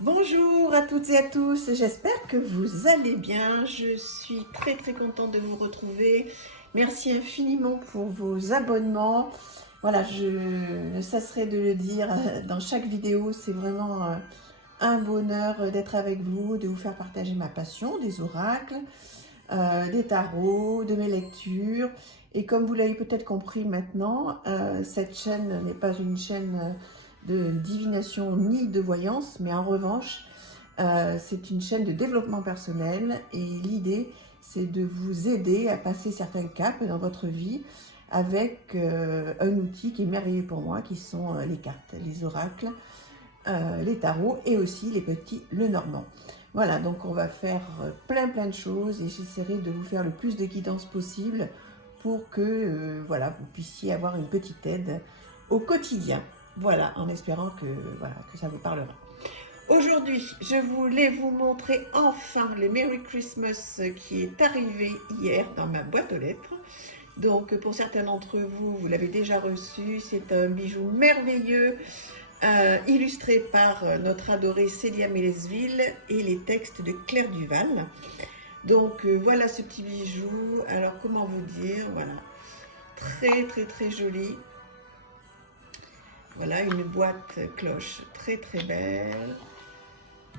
Bonjour à toutes et à tous, j'espère que vous allez bien. Je suis très contente de vous retrouver. Merci infiniment pour vos abonnements. Voilà, je ne cesserai de le dire dans chaque vidéo, c'est vraiment un bonheur d'être avec vous, de vous faire partager ma passion, des oracles, des tarots, de mes lectures. Et comme vous l'avez peut-être compris maintenant, cette chaîne n'est pas une chaîne de divination ni de voyance, mais en revanche, c'est une chaîne de développement personnel et l'idée, c'est de vous aider à passer certains caps dans votre vie avec un outil qui est merveilleux pour moi, qui sont les cartes, les oracles, les tarots et aussi les petits Lenormand. Voilà, donc on va faire plein de choses et j'essaierai de vous faire le plus de guidance possible pour que voilà, vous puissiez avoir une petite aide au quotidien. Voilà, en espérant que ça vous parlera. Aujourd'hui, je voulais vous montrer enfin le Merry Christmas qui est arrivé hier dans ma boîte aux lettres. Donc pour certains d'entre vous, vous l'avez déjà reçu, c'est un bijou merveilleux illustré par notre adorée Célia Mélesville et les textes de Claire Duval. Donc voilà ce petit bijou. Alors comment vous dire, voilà, très joli. Voilà une boîte cloche très belle.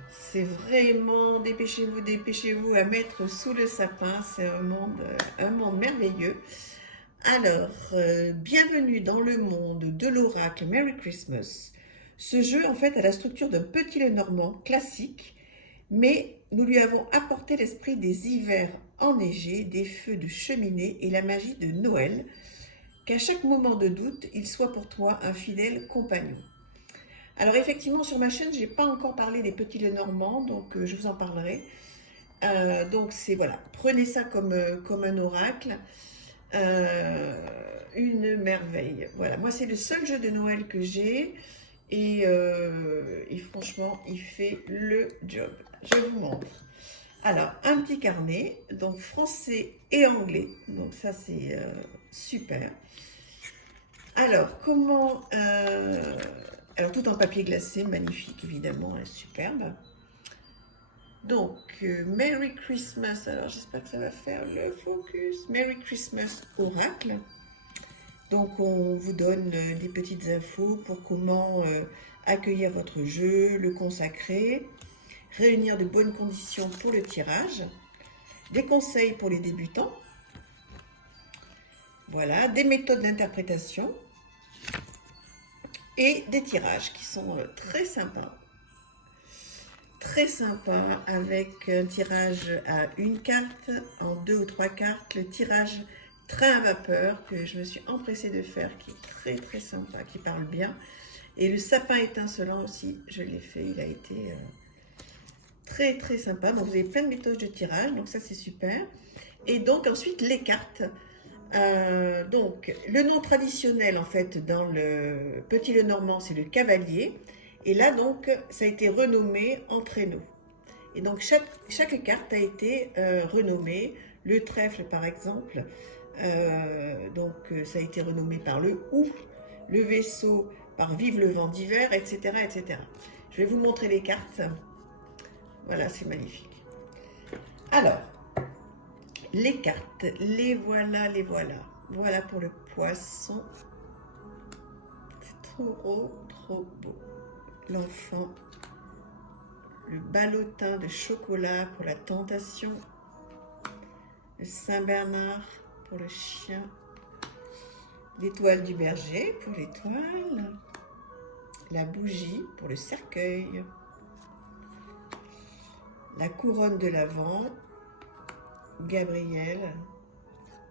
C'est vraiment, dépêchez-vous à mettre sous le sapin. C'est un monde merveilleux. Alors, bienvenue dans le monde de l'oracle Merry Christmas. Ce jeu, en fait, a la structure d'un petit Lenormand classique, mais nous lui avons apporté l'esprit des hivers enneigés, des feux de cheminée et la magie de Noël, qu'à chaque moment de doute, il soit pour toi un fidèle compagnon. Alors effectivement, sur ma chaîne, je n'ai pas encore parlé des petits Lenormand, donc je vous en parlerai. Donc c'est, voilà, prenez ça comme un oracle. Une merveille. Voilà, moi c'est le seul jeu de Noël que j'ai et franchement il fait le job. Je vous montre. Alors un petit carnet, donc français et anglais, donc ça c'est super. Alors comment alors tout en papier glacé, magnifique évidemment, superbe. Donc, Merry Christmas, alors j'espère que ça va faire le focus. Merry Christmas Oracle. Donc, on vous donne des petites infos pour comment accueillir votre jeu, le consacrer, réunir de bonnes conditions pour le tirage, des conseils pour les débutants, voilà, des méthodes d'interprétation et des tirages qui sont très sympas. Très sympa avec un tirage à une carte, en 2 ou 3 cartes, le tirage train à vapeur que je me suis empressée de faire, qui est très sympa, qui parle bien. Et le sapin étincelant aussi, je l'ai fait, il a été très sympa. Donc vous avez plein de méthodes de tirage, donc ça c'est super. Et donc ensuite les cartes. Donc le nom traditionnel en fait dans le petit Lenormand c'est le cavalier. Et là donc ça a été renommé en traîneau. Et donc chaque carte a été renommée. Le trèfle par exemple, donc ça a été renommé par le hou, le vaisseau par vive le vent d'hiver, etc. Je vais vous montrer les cartes. Voilà, c'est magnifique. Alors, les cartes, les voilà. Voilà pour le poisson. C'est trop beau. L'enfant. Le ballotin de chocolat pour la tentation. Le Saint-Bernard pour le chien. L'étoile du berger pour l'étoile. La bougie pour le cercueil. La couronne de l'Avent. Gabriel.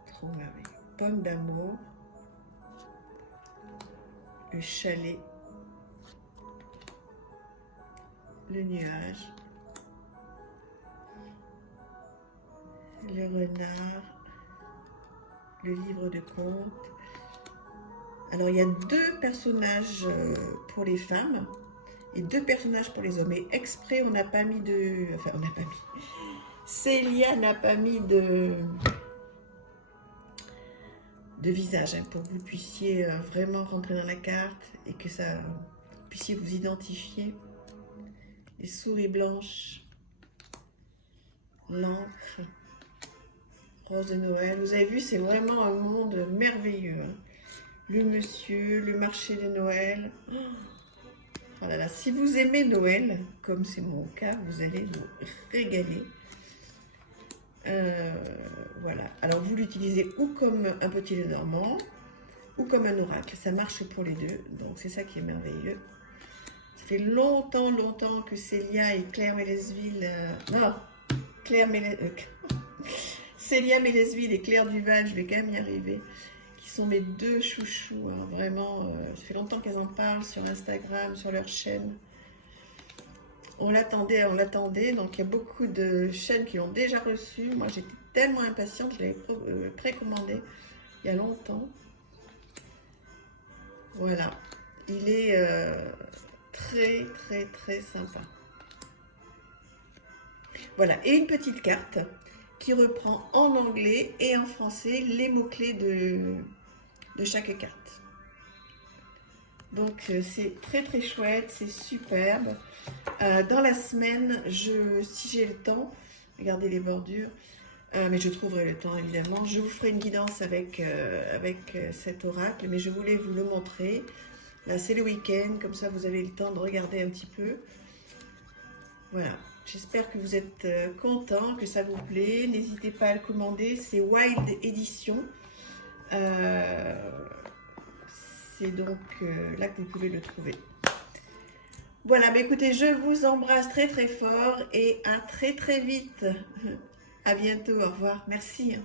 Trop merveilleux. Pomme d'amour. Le chalet. Le nuage. Le renard. Le livre de contes. Alors il y a 2 personnages pour les femmes et 2 personnages pour les hommes. Et exprès on n'a pas mis de... Enfin on n'a pas mis... Célia n'a pas mis de visage hein, pour que vous puissiez vraiment rentrer dans la carte et que ça puissiez vous identifier. les souris blanches, l'encre, rose de Noël. Vous avez vu, c'est vraiment un monde merveilleux. Hein. Le monsieur, le marché de Noël. Oh là là, si vous aimez Noël, comme c'est mon cas, vous allez vous régaler. Voilà. Alors, vous l'utilisez ou comme un petit Lenormand, ou comme un oracle. Ça marche pour les deux. Donc, c'est ça qui est merveilleux. Ça fait longtemps que Célia et Claire Mélesville... non, Célia Mélesville et Claire Duval, je vais quand même y arriver, qui sont mes deux chouchous. Hein, vraiment, ça fait longtemps qu'elles en parlent sur Instagram, sur leur chaîne. On l'attendait. Donc, il y a beaucoup de chaînes qui l'ont déjà reçu. Moi, j'étais tellement impatiente, je l'avais précommandé il y a longtemps. Voilà. Il est très sympa. Voilà. Et une petite carte qui reprend en anglais et en français les mots-clés de chaque carte. Donc, c'est très chouette, c'est superbe. Dans la semaine, si j'ai le temps, regardez les bordures, mais je trouverai le temps évidemment. Je vous ferai une guidance avec cet oracle, mais je voulais vous le montrer. Là, c'est le week-end, comme ça vous avez le temps de regarder un petit peu. Voilà, j'espère que vous êtes contents, que ça vous plaît. N'hésitez pas à le commander, c'est Wild Edition. C'est donc là que vous pouvez le trouver. Voilà, mais écoutez, je vous embrasse très fort et à très vite. À bientôt, au revoir. Merci.